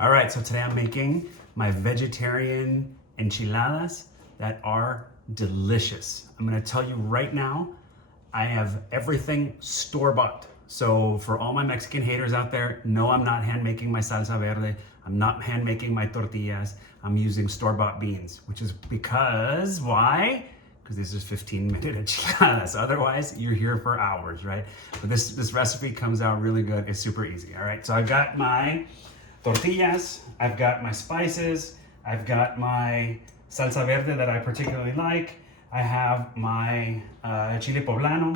All right, so today I'm making my vegetarian enchiladas that are delicious. I'm gonna tell you right now, I have everything store-bought. So for all my Mexican haters out there, no, I'm not hand making my salsa verde. I'm not hand making my tortillas. I'm using store-bought beans, which is because, why? Because this is 15-minute enchiladas. Otherwise, you're here for hours, right? But this recipe comes out really good. It's super easy, all right? So I've got my tortillas, I've got my spices, I've got my salsa verde that I particularly like, I have my chile poblano,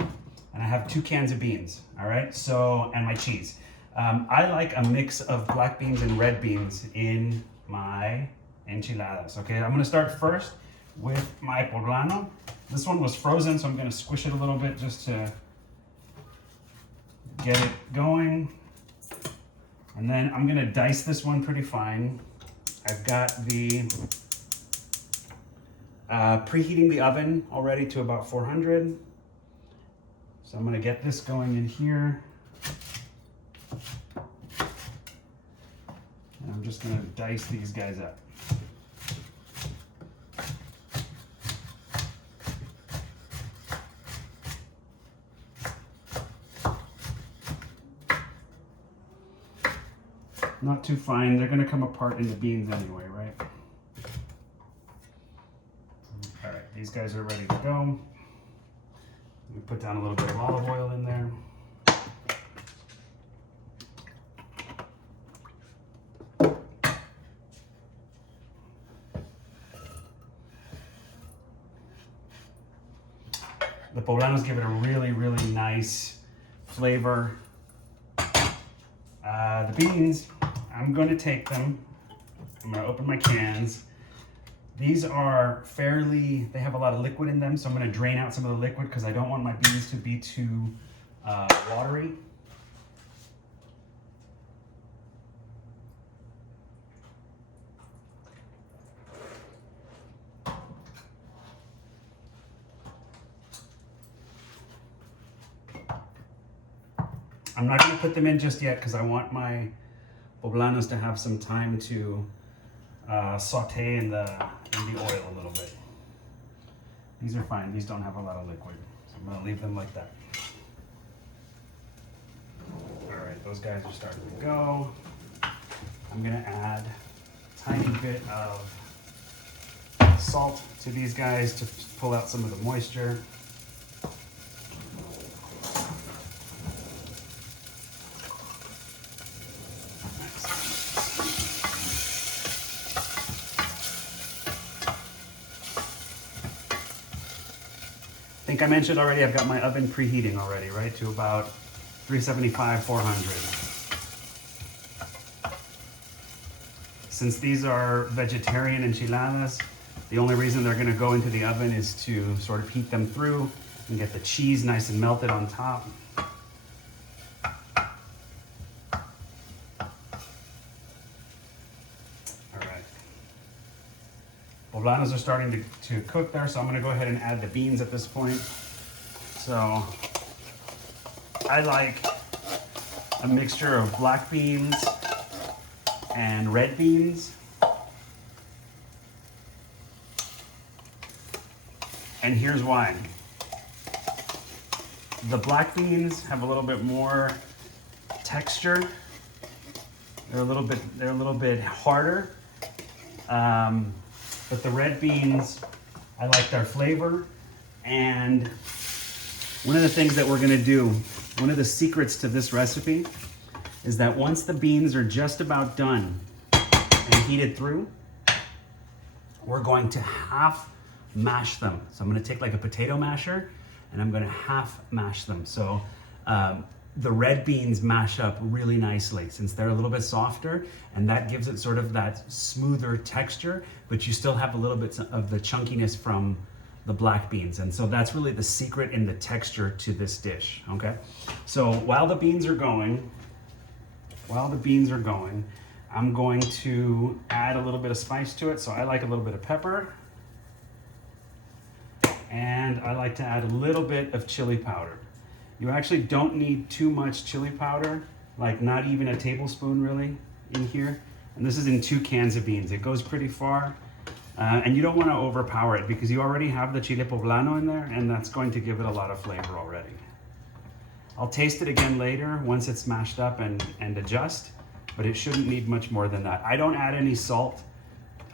and I have 2 cans of beans, all right? So, and my cheese. I like a mix of black beans and red beans in my enchiladas, okay? I'm gonna start first with my poblano. This one was frozen, so I'm gonna squish it a little bit just to get it going. And then I'm gonna dice this one pretty fine. I've got the preheating the oven already to about 400. So I'm gonna get this going in here. And I'm just gonna dice these guys up. Not too fine. They're gonna come apart in the beans anyway, right? All right, these guys are ready to go. Let me put down a little bit of olive oil in there. The poblanos give it a really, really nice flavor. The beans, I'm going to take them, I'm going to open my cans. These are they have a lot of liquid in them, so I'm going to drain out some of the liquid because I don't want my beans to be too watery. I'm not going to put them in just yet because I want my poblanos to have some time to saute in the oil a little bit. These are fine. These don't have a lot of liquid, so I'm going to leave them like that. All right, those guys are starting to go. I'm going to add a tiny bit of salt to these guys to pull out some of the moisture. I think I mentioned already, I've got my oven preheating already, right? To about 375, 400. Since these are vegetarian enchiladas, the only reason they're gonna go into the oven is to sort of heat them through and get the cheese nice and melted on top. All right. Poblanos are starting to cook there, so I'm gonna go ahead and add the beans at this point. So I like a mixture of black beans and red beans. And here's why. The black beans have a little bit more texture. They're a little bit harder. But the red beans, I like their flavor. And one of the things that we're gonna do, one of the secrets to this recipe is that once the beans are just about done and heated through, we're going to half mash them. So I'm gonna take like a potato masher and I'm gonna half mash them. So the red beans mash up really nicely since they're a little bit softer, and that gives it sort of that smoother texture, but you still have a little bit of the chunkiness from the black beans. And so that's really the secret in the texture to this dish, okay? So while the beans are going, I'm going to add a little bit of spice to it. So I like a little bit of pepper, and I like to add a little bit of chili powder. You actually don't need too much chili powder, like not even a tablespoon really in here. And this is in 2 cans of beans. It goes pretty far. And you don't want to overpower it because you already have the chile poblano in there, and that's going to give it a lot of flavor already. I'll taste it again later once it's mashed up and adjust, but it shouldn't need much more than that. I don't add any salt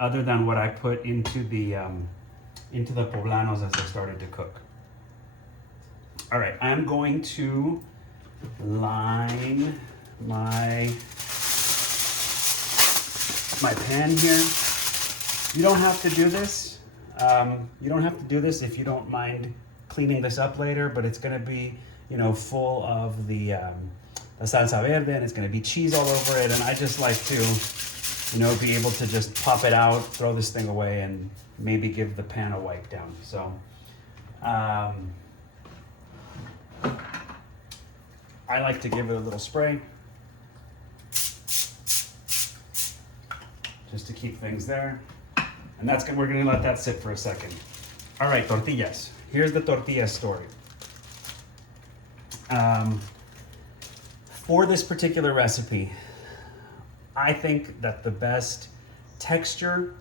other than what I put into the poblanos as they started to cook. All right, I'm going to line my pan here. You don't have to do this. You don't have to do this if you don't mind cleaning this up later, but it's gonna be, full of the salsa verde, and it's gonna be cheese all over it. And I just like to, be able to just pop it out, throw this thing away, and maybe give the pan a wipe down. So, I like to give it a little spray, just to keep things there. And we're gonna let that sit for a second. All right, tortillas. Here's the tortilla story. For this particular recipe, I think that the best texture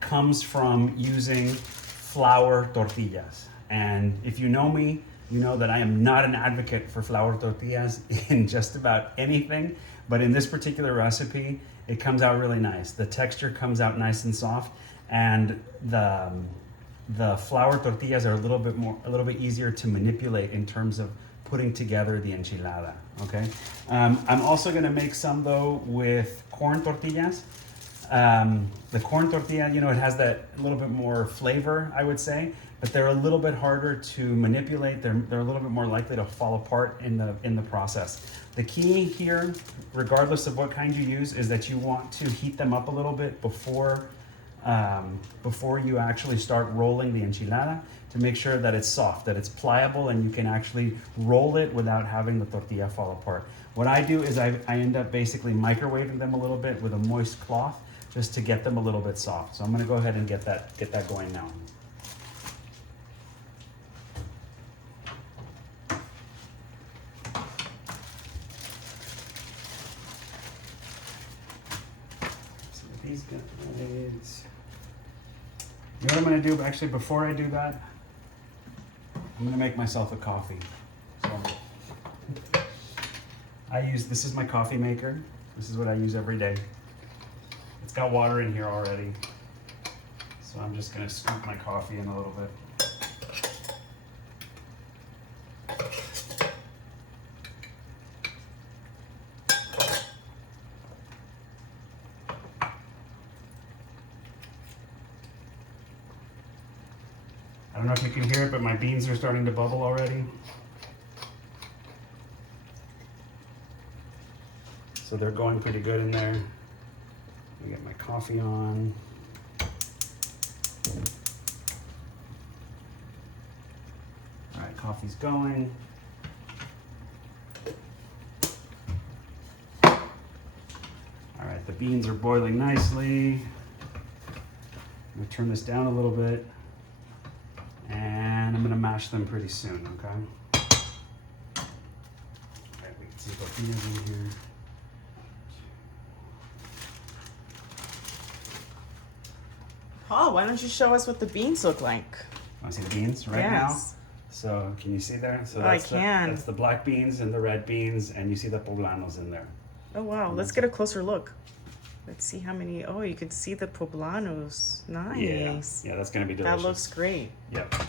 comes from using flour tortillas. And if you know me, you know that I am not an advocate for flour tortillas in just about anything, but in this particular recipe, it comes out really nice. The texture comes out nice and soft, and the flour tortillas are a little bit easier to manipulate in terms of putting together the enchilada. Okay. I'm also gonna make some though with corn tortillas. The corn tortilla, it has that little bit more flavor, I would say, but they're a little bit harder to manipulate. They're a little bit more likely to fall apart in the process. The key here, regardless of what kind you use, is that you want to heat them up a little bit before you actually start rolling the enchilada, to make sure that it's soft, that it's pliable, and you can actually roll it without having the tortilla fall apart. What I do is I end up basically microwaving them a little bit with a moist cloth, just to get them a little bit soft. So I'm gonna go ahead and get that going now. So these guys. You know what I'm gonna do actually before I do that? I'm gonna make myself a coffee. So this is my coffee maker. This is what I use every day. It's got water in here already. So I'm just gonna scoop my coffee in a little bit. I don't know if you can hear it, but my beans are starting to bubble already. So they're going pretty good in there. Let me get my coffee on. All right, coffee's going. All right, the beans are boiling nicely. I'm gonna turn this down a little bit, and I'm gonna mash them pretty soon, okay? All right, we can see tortillas in here. Paul, why don't you show us what the beans look like? Want to see the beans right now? So can you see there? So I can. That's the black beans and the red beans, and you see the poblanos in there. Oh wow, let's get a closer look. Let's see how many. Oh, you could see the poblanos. Nice. Yeah, that's gonna be delicious. That looks great. Yep. All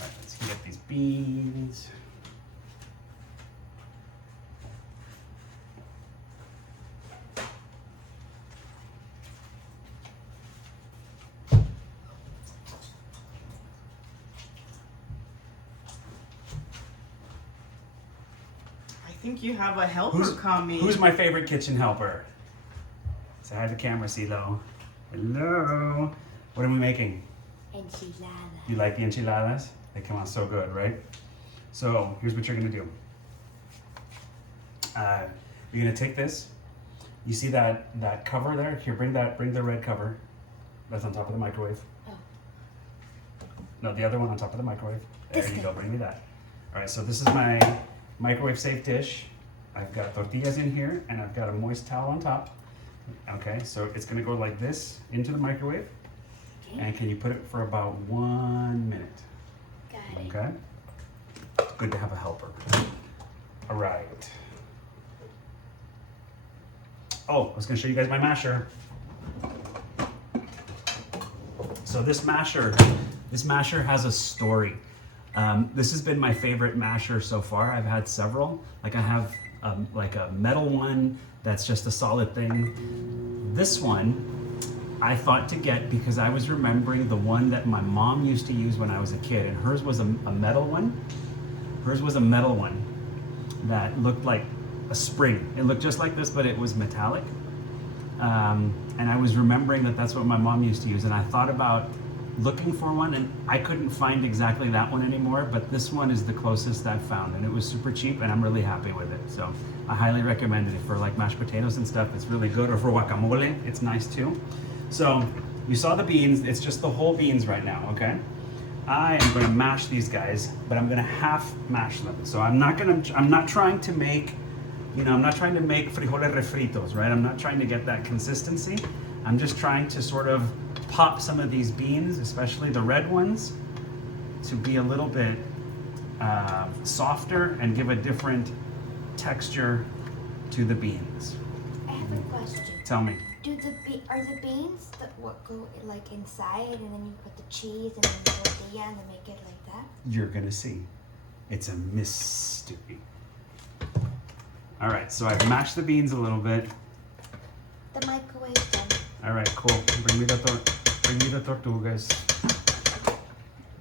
right, let's heat up these beans. I think you have a helper coming. Who's my favorite kitchen helper? Say hi to the camera, CeeLo. Hello. What are we making? Enchiladas. You like the enchiladas? They come out so good, right? So here's what you're gonna do. You're gonna take this. You see that cover there? Here, bring the red cover. That's on top of the microwave. Oh. No, the other one on top of the microwave. There This you thing. go, bring me that. All right, so this is my microwave safe dish. I've got tortillas in here and I've got a moist towel on top. Okay, so it's gonna go like this into the microwave. Okay. And can you put it for about 1 minute? Got it. Okay? It's good to have a helper. All right. Oh, I was gonna show you guys my masher. So this masher has a story. This has been my favorite masher so far. I've had several. Like I have like a metal one that's just a solid thing. This one I thought to get because I was remembering the one that my mom used to use when I was a kid, and hers was a metal one. Hers was a metal one that looked like a spring. It looked just like this, but it was metallic. And I was remembering that that's what my mom used to use, and I thought about looking for one, and I couldn't find exactly that one anymore, but this one is the closest I've found, and it was super cheap, and I'm really happy with it. So I highly recommend it for like mashed potatoes and stuff. It's really good, or for guacamole, it's nice too. So you saw the beans, it's just the whole beans right now, okay? I am gonna mash these guys, but I'm gonna half mash them. So I'm not trying to make, I'm not trying to make frijoles refritos, right? I'm not trying to get that consistency. I'm just trying to sort of pop some of these beans, especially the red ones, to be a little bit softer and give a different texture to the beans. I have a question. Tell me. Are the beans that what go like inside, and then you put the cheese and then the tortilla and then make it like that? You're gonna see. It's a mystery. All right, so I've mashed the beans a little bit. The microwave done. All right, cool. Bring me the tortugas.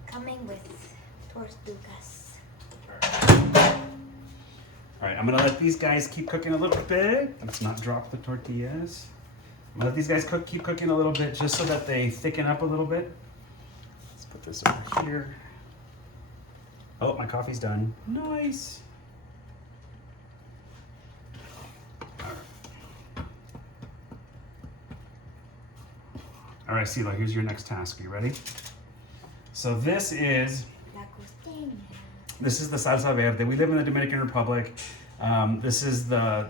Coming with tortugas. All right, I'm gonna let these guys keep cooking a little bit. Let's not drop the tortillas. I'm gonna let these guys keep cooking a little bit just so that they thicken up a little bit. Let's put this over here. Oh, my coffee's done. Nice. All right, Sila, here's your next task. Are you ready? So this is La costeña. the salsa verde. We live in the Dominican Republic. This is the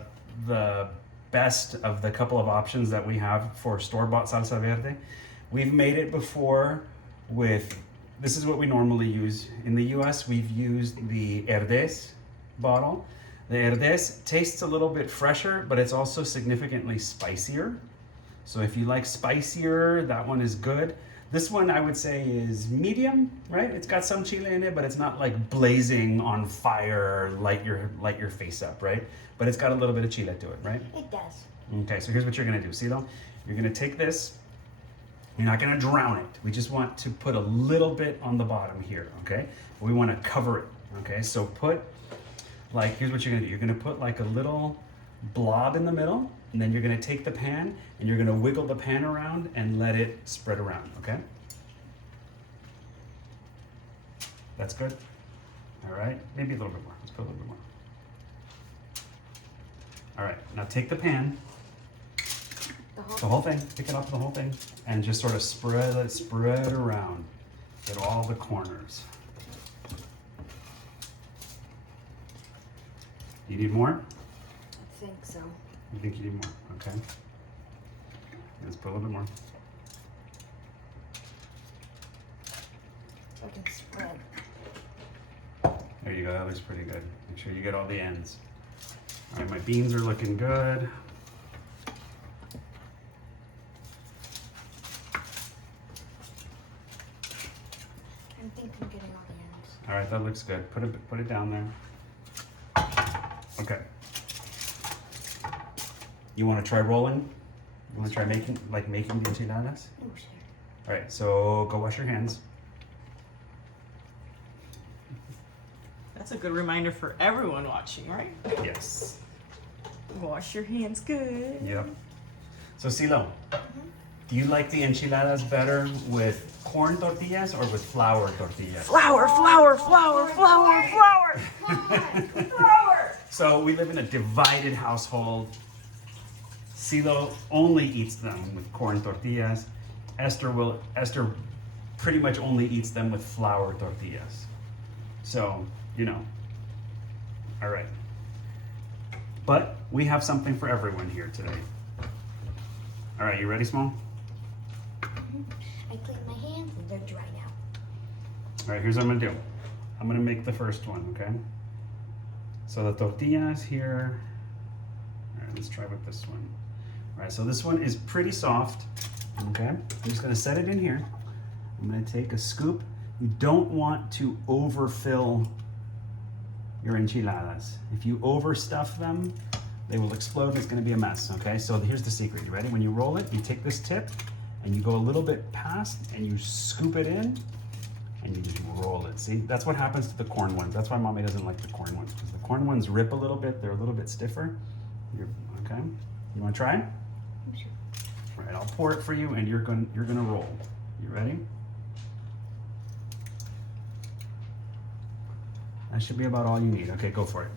best of the couple of options that we have for store-bought salsa verde. We've made it before with, this is what we normally use. In the US, we've used the Herdez bottle. The Herdez tastes a little bit fresher, but it's also significantly spicier. So if you like spicier, that one is good. This one I would say is medium, right? It's got some chile in it, but it's not like blazing on fire, light your face up, right? But it's got a little bit of chile to it, right? It does. Okay, so here's what you're gonna do, Silo. You're gonna take this, you're not gonna drown it. We just want to put a little bit on the bottom here, okay? We wanna cover it, okay? So put, like, here's what you're gonna do. You're gonna put like a little blob in the middle, and then you're gonna take the pan and you're gonna wiggle the pan around and let it spread around, okay? That's good. All right, maybe a little bit more. Let's put a little bit more. All right, now take the pan, the whole thing, pick it up the whole thing, and just sort of spread around at all the corners. You need more? I think so. You think you need more? Okay. Let's put a little bit more. So I can spread. There you go, that looks pretty good. Make sure you get all the ends. All right, my beans are looking good. I'm thinking getting all the ends. All right, that looks good. Put it down there. Okay. You want to try rolling? You want to try making the enchiladas? Oh, sure. All right, so go wash your hands. That's a good reminder for everyone watching, right? Yes. Wash your hands good. Yep. So Silo, do you like the enchiladas better with corn tortillas or with flour tortillas? Flour, flour, flour, flour, flour. Flour. So we live in a divided household. Silo only eats them with corn tortillas. Esther pretty much only eats them with flour tortillas. So, you know. All right. But we have something for everyone here today. All right, you ready, Small? I cleaned my hands and they're dry now. All right, here's what I'm gonna do. I'm gonna make the first one, okay? So the tortilla is here. All right, let's try with this one. All right, so this one is pretty soft, okay? I'm just gonna set it in here. I'm gonna take a scoop. You don't want to overfill your enchiladas. If you overstuff them, they will explode and it's gonna be a mess, okay? So here's the secret, you ready? When you roll it, you take this tip and you go a little bit past and you scoop it in and you just roll it. See, that's what happens to the corn ones. That's why Mommy doesn't like the corn ones, because the corn ones rip a little bit, they're a little bit stiffer. Okay, you wanna try? Sure. All right, I'll pour it for you and you're gonna roll. You ready? That should be about all you need. Okay, go for it.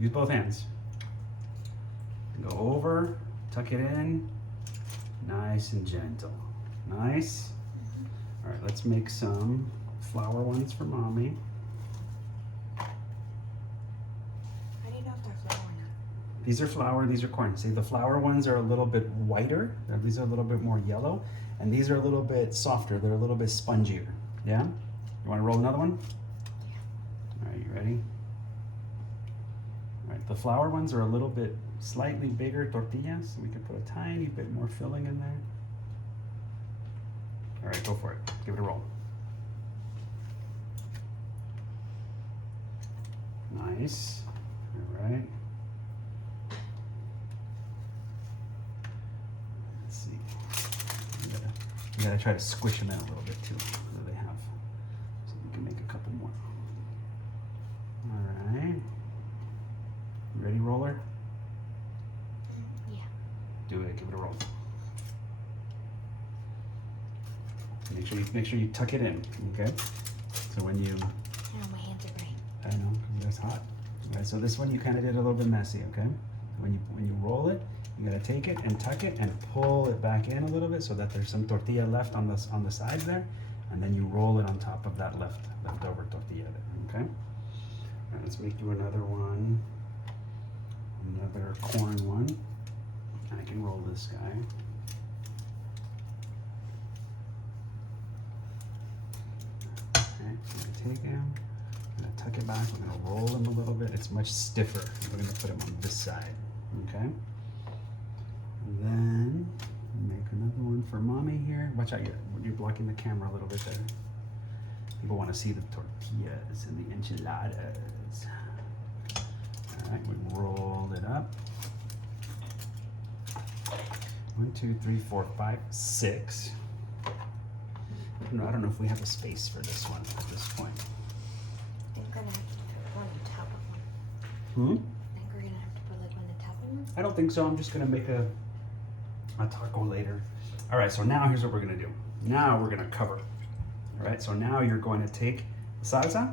Use both hands. Go over, tuck it in, nice and gentle. Nice. All right, let's make some flour ones for Mommy. How do you know if they're flour or not? These are flour, these are corn. See, the flour ones are a little bit whiter. These are a little bit more yellow. And these are a little bit softer. They're a little bit spongier. Yeah? You wanna roll another one? Yeah. All right, you ready? All right, the flour ones are a little bit slightly bigger tortillas. So we can put a tiny bit more filling in there. All right, go for it. Give it a roll. Nice. All right. Let's see. You gotta try to squish them in a little bit too, so they have, so we can make a couple more. All right. You ready, roller? Yeah. Do it. Give it a roll. Make sure you tuck it in. Okay. So when you, I know my hands are burning. I know, 'cause that's hot. Okay, so this one you kind of did a little bit messy. Okay. When you roll it, you gotta take it and tuck it and pull it back in a little bit so that there's some tortilla left on the sides there, and then you roll it on top of that leftover tortilla there. Okay. All right, let's make you another one. Another corn one. I can roll this guy. Okay, I'm gonna take him, I'm gonna tuck it back, we're gonna roll him a little bit. It's much stiffer. We're gonna put him on this side, okay? And then make another one for Mommy here. Watch out, you're blocking the camera a little bit there. People wanna see the tortillas and the enchiladas. All right, we rolled it up. 1, 2, 3, 4, 5, 6. I don't know if we have a space for this one at this point. I think we're gonna have to put one on top of one. I think we're gonna have to put like one on top of one. I don't think so. I'm just gonna make a taco later. All right, so now here's what we're gonna do. Now we're gonna cover. All right, so now you're going to take the salsa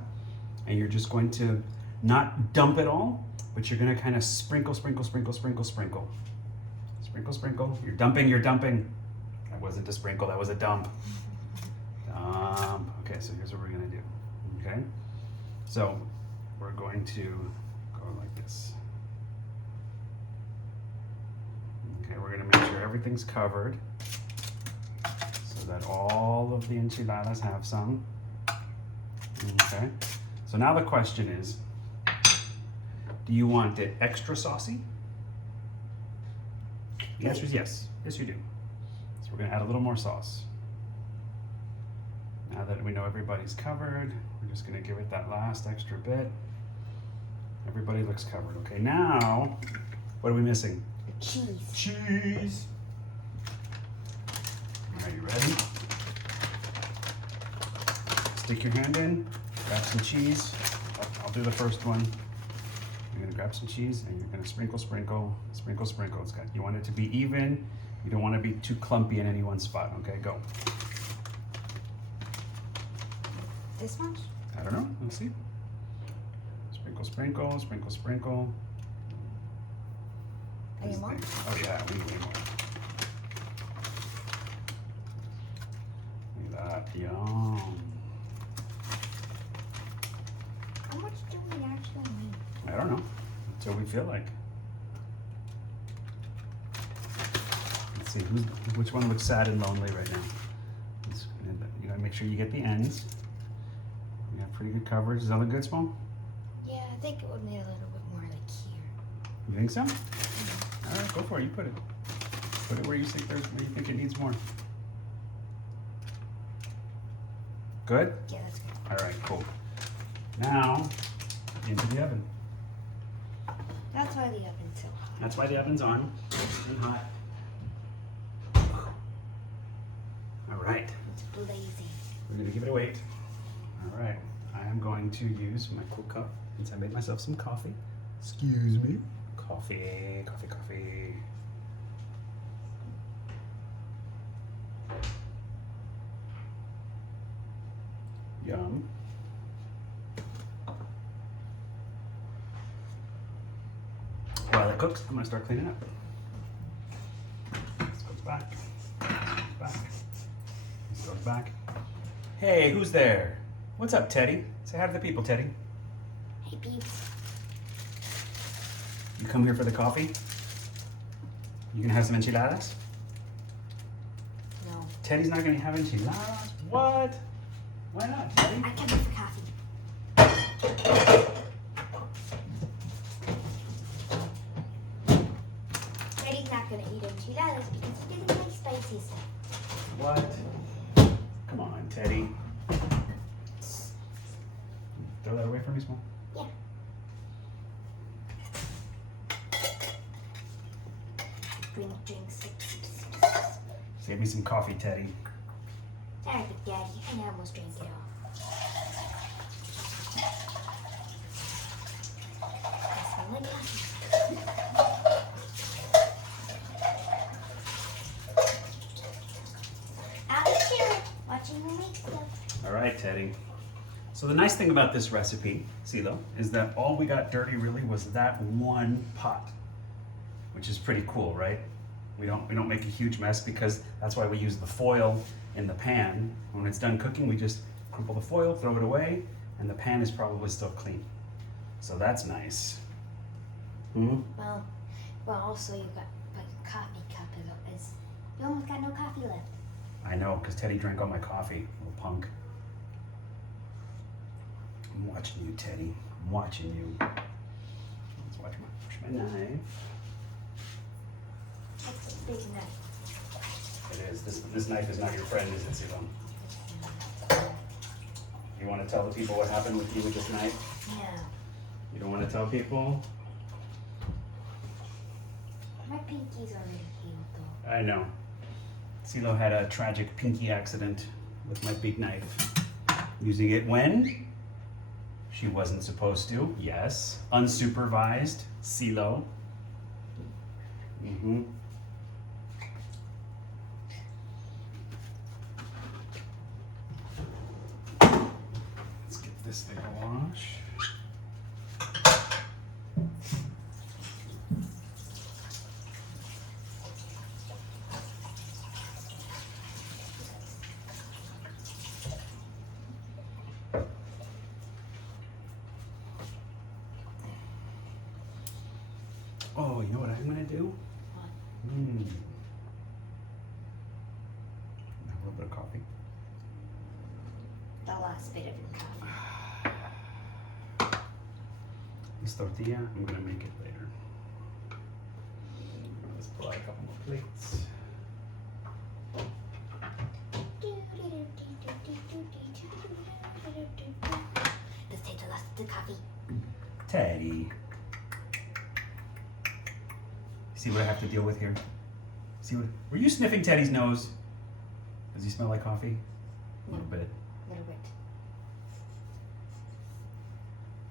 and you're just going to not dump it all, but you're gonna kind of sprinkle, sprinkle, sprinkle, sprinkle, sprinkle. Sprinkle, sprinkle. You're dumping, you're dumping. That wasn't a sprinkle, that was a dump. Okay, so here's what we're gonna do, okay? So we're going to go like this. Okay, we're gonna make sure everything's covered so that all of the enchiladas have some. Okay, so now the question is, do you want it extra saucy? The answer is yes. Yes, you do. So we're gonna add a little more sauce. Now that we know everybody's covered, we're just gonna give it that last extra bit. Everybody looks covered. Okay, now, what are we missing? Cheese. Cheese. Are you ready? Stick your hand in, grab some cheese. I'll do the first one. You're gonna grab some cheese and you're gonna sprinkle, sprinkle, sprinkle, sprinkle. You want it to be even. You don't want to be too clumpy in any one spot. Okay, go. This much? I don't know. Let's see. Sprinkle, sprinkle, sprinkle, sprinkle. Any more? Oh yeah, we need way more. Look at that. Yum. How much do we actually need? I don't know. Until we feel like. see which one looks sad and lonely right now. You gotta make sure you get the ends. You have pretty good coverage. Does that look good, Small? Yeah, I think it would need a little bit more like here. You think so? All right, go for it. You put it. Put it where you think it needs more. Good? Yeah, that's good. All right, cool. Now, into the oven. That's why the oven's so hot. That's why the oven's on and hot. All right, It's blazing. we're gonna give it a wait. All right, I am going to use my cool cup since I made myself some coffee. Excuse me. Coffee, coffee, coffee. Yum. While it cooks, I'm gonna start cleaning up. This goes back. Back. This goes back. Hey, who's there? What's up, Teddy? Say hi to the people, Teddy. Hey, peeps. You come here for the coffee? You gonna have some enchiladas? No. Teddy's not gonna have enchiladas? What? Why not, Teddy? I came here for coffee. Daddy's not gonna eat enchiladas because he doesn't like spicy stuff. What? Come on, Teddy. Throw that away from me, Small. Yeah. Drink, sip, sip, sip, sip. Save me some coffee, Teddy. Sorry, Big Daddy. I almost drank it all. I smell like coffee. Out of chilling, watching you make stuff. All right, Teddy. So the nice thing about this recipe, Silo, is that all we got dirty really was that one pot, which is pretty cool, right? We don't make a huge mess because that's why we use the foil in the pan. When it's done cooking, we just crumple the foil, throw it away, and the pan is probably still clean. So that's nice. Hmm? Well, also you got like a coffee cup is you almost got no coffee left. I know, because Teddy drank all my coffee, little punk. I'm watching you, Teddy. I'm watching you. Let's watch my knife. That's a big knife. It is. This knife is not your friend, is it, Silo? You want to tell the people what happened with you with this knife? No. You don't want to tell people? My pinky's already healed though. I know. Silo had a tragic pinky accident with my big knife. Using it when she wasn't supposed to. Yes. Unsupervised. Silo. Mm-hmm. Let's get this thing a wash. Oh, you know what I'm gonna do? What? Have a little bit of coffee. The last bit of your coffee. This tortilla, I'm gonna make it later. Let's pull out a couple more plates. Let's take the last of the coffee. Teddy. See what I have to deal with here? See what? Were you sniffing Teddy's nose? Does he smell like coffee? A little bit. A little bit.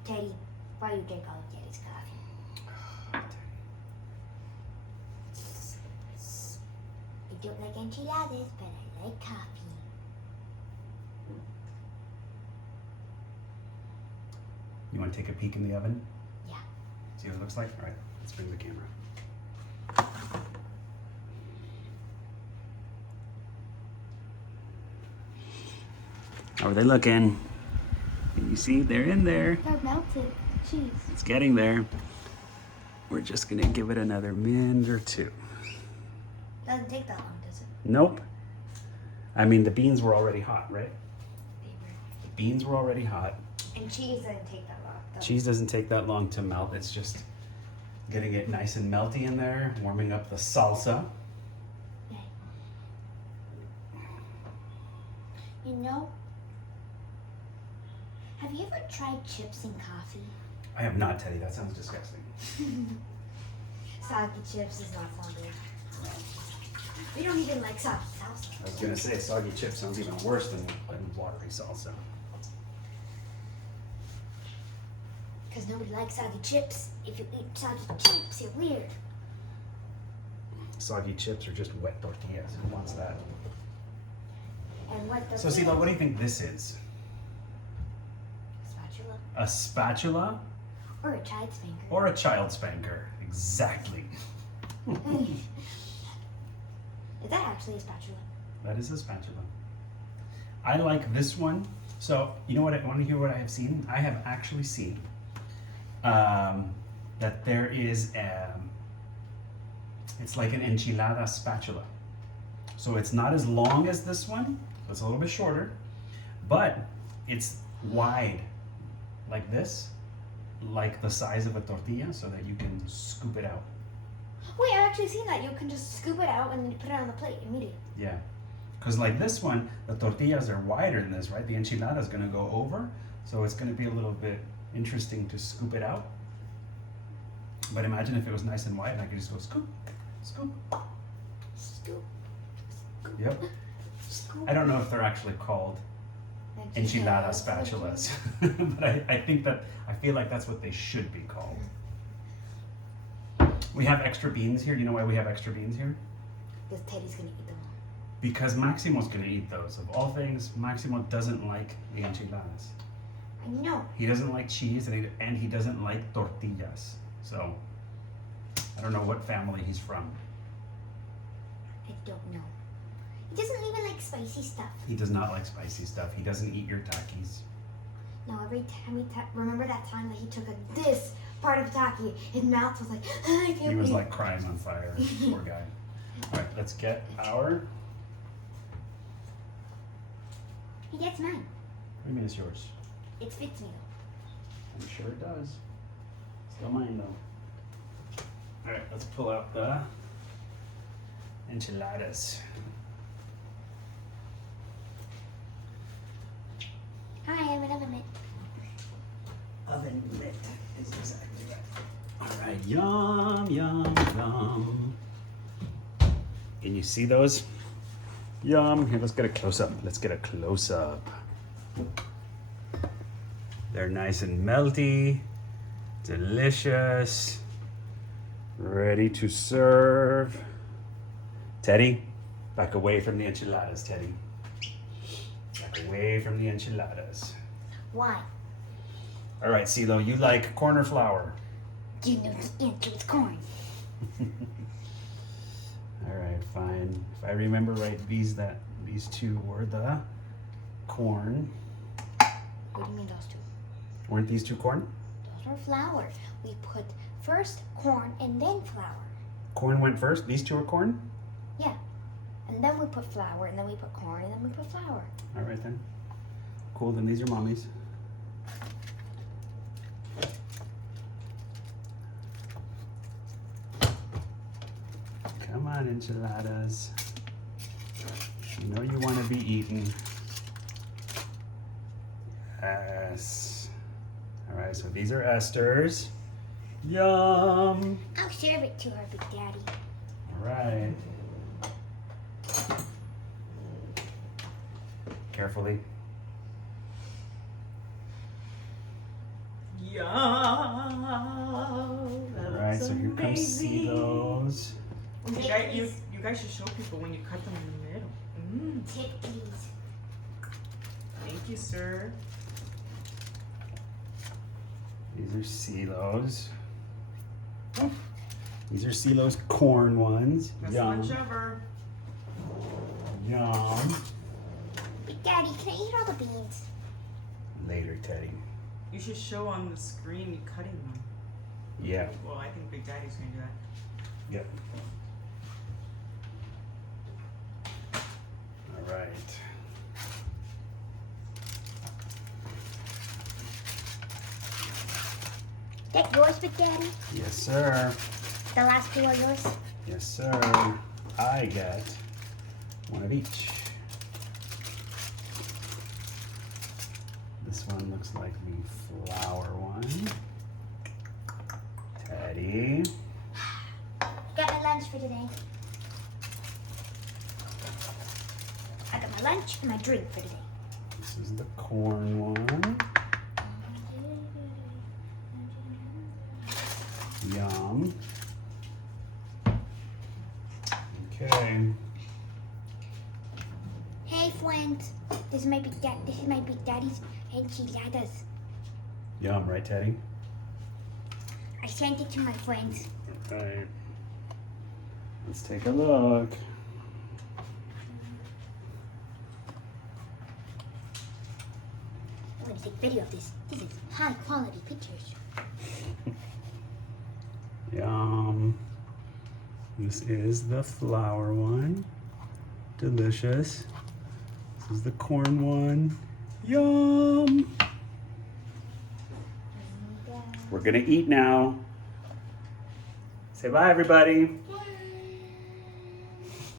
Teddy, why you drink all of Daddy's coffee? I don't like enchiladas, but I like coffee. You want to take a peek in the oven? Yeah. See what it looks like? All right, let's bring the camera. How are they looking? You see, they're in there. They're melted. Jeez. It's getting there. We're just gonna give it another minute or two. Doesn't take that long, does it? Nope. I mean, the beans were already hot, right? They were. The beans were already hot. And cheese doesn't take that long. Though. Cheese doesn't take that long to melt. It's just getting it nice and melty in there, warming up the salsa. Yeah. You know, have you ever tried chips in coffee? I have not, Teddy. That sounds disgusting. Soggy chips is not fun, dude. We don't even like soggy salsa. I was gonna say soggy chips sounds even worse than watery salsa. Because nobody likes soggy chips. If you eat soggy chips, you're weird. Soggy chips are just wet tortillas. Who wants that? And what the So, Sila, what do you think this is? spatula? A spatula Or a child's finger. or a child spanker? Exactly. Is that actually a spatula? That is a spatula. I like this one. So, you know what? I want to hear what I have seen? I have actually seen that there is, it's like an enchilada spatula. So it's not as long as this one. It's a little bit shorter, but it's wide like this, like the size of a tortilla, so that you can scoop it out. Wait, I've actually seen that. You can just scoop it out and then you put it on the plate immediately. Yeah, because like this one, the tortillas are wider than this, right? The enchilada is gonna go over, so it's gonna be a little bit interesting to scoop it out. But imagine if it was nice and wide and I could just go scoop, scoop. Scoop. Yep. Scoop. I don't know if they're actually called enchilada spatulas, but I think that, I feel like that's what they should be called. We have extra beans here. You know why we have extra beans here? Because Teddy's gonna eat them all. Because Maximo's gonna eat those. Of all things, Maximo doesn't like the enchiladas. I know. He doesn't like cheese and he doesn't like tortillas. So, I don't know what family he's from. I don't know. He doesn't even like spicy stuff. He does not like spicy stuff. He doesn't eat your Takis. No, every time remember that time that he took this part of Taki, his mouth was like, I can't He was breathe. like crying on fire. Poor guy. All right, let's get our. He gets mine. What do you mean it's yours? It fits me though. I'm sure it does. Still mine though. All right, let's pull out the enchiladas. Hi, I'm an oven mitt. Oven mitt is exactly right. All right, yum, yum, yum. Can you see those? Yum. Here, let's get a close up. Let's get a close up. They're nice and melty, delicious, ready to serve. Teddy, back away from the enchiladas, Teddy. Back away from the enchiladas. Why? All right, CeeLo, you like corn or flour? You know the answer is corn. All right, fine. If I remember right, these two were the corn. What do you mean those two? Weren't these two corn? Those are flour. We put first corn and then flour. Corn went first. These two are corn? Yeah. And then we put flour, and then we put corn, and then we put flour. All right then. Cool, then these are mommy's. Come on, enchiladas. You know you want to be eaten. Yes. All right, so these are Esther's. Yum. I'll serve it to our Big Daddy. All right. Carefully. Yum. All right, so here comes CeeLo's. You guys should show people when you cut them in the middle. Tip, please. Thank you, sir. These are CeeLo's. These are CeeLo's corn ones. That's Yum. lunch over. Yum. Big Daddy, can I eat all the beans? Later, Teddy. You should show on the screen you cutting them. Yeah. Well, I think Big Daddy's gonna do that. Yep. right. That yours, Big Daddy? Yes, sir. The last two are yours? Yes, sir. I get one of each. This one looks like the flour one. Teddy. Got my lunch for today. I got my lunch and my drink for today. This is the corn one. Yum. Okay. Hey friends, this is my big daddy's enchiladas. Yum, right, Teddy? I sent it to my friends. Right. Let's take a look. I'm gonna take video of this. This is high quality pictures. Yum. This is the flour one. Delicious. This is the corn one. Yum. We're gonna eat now. Say bye, everybody.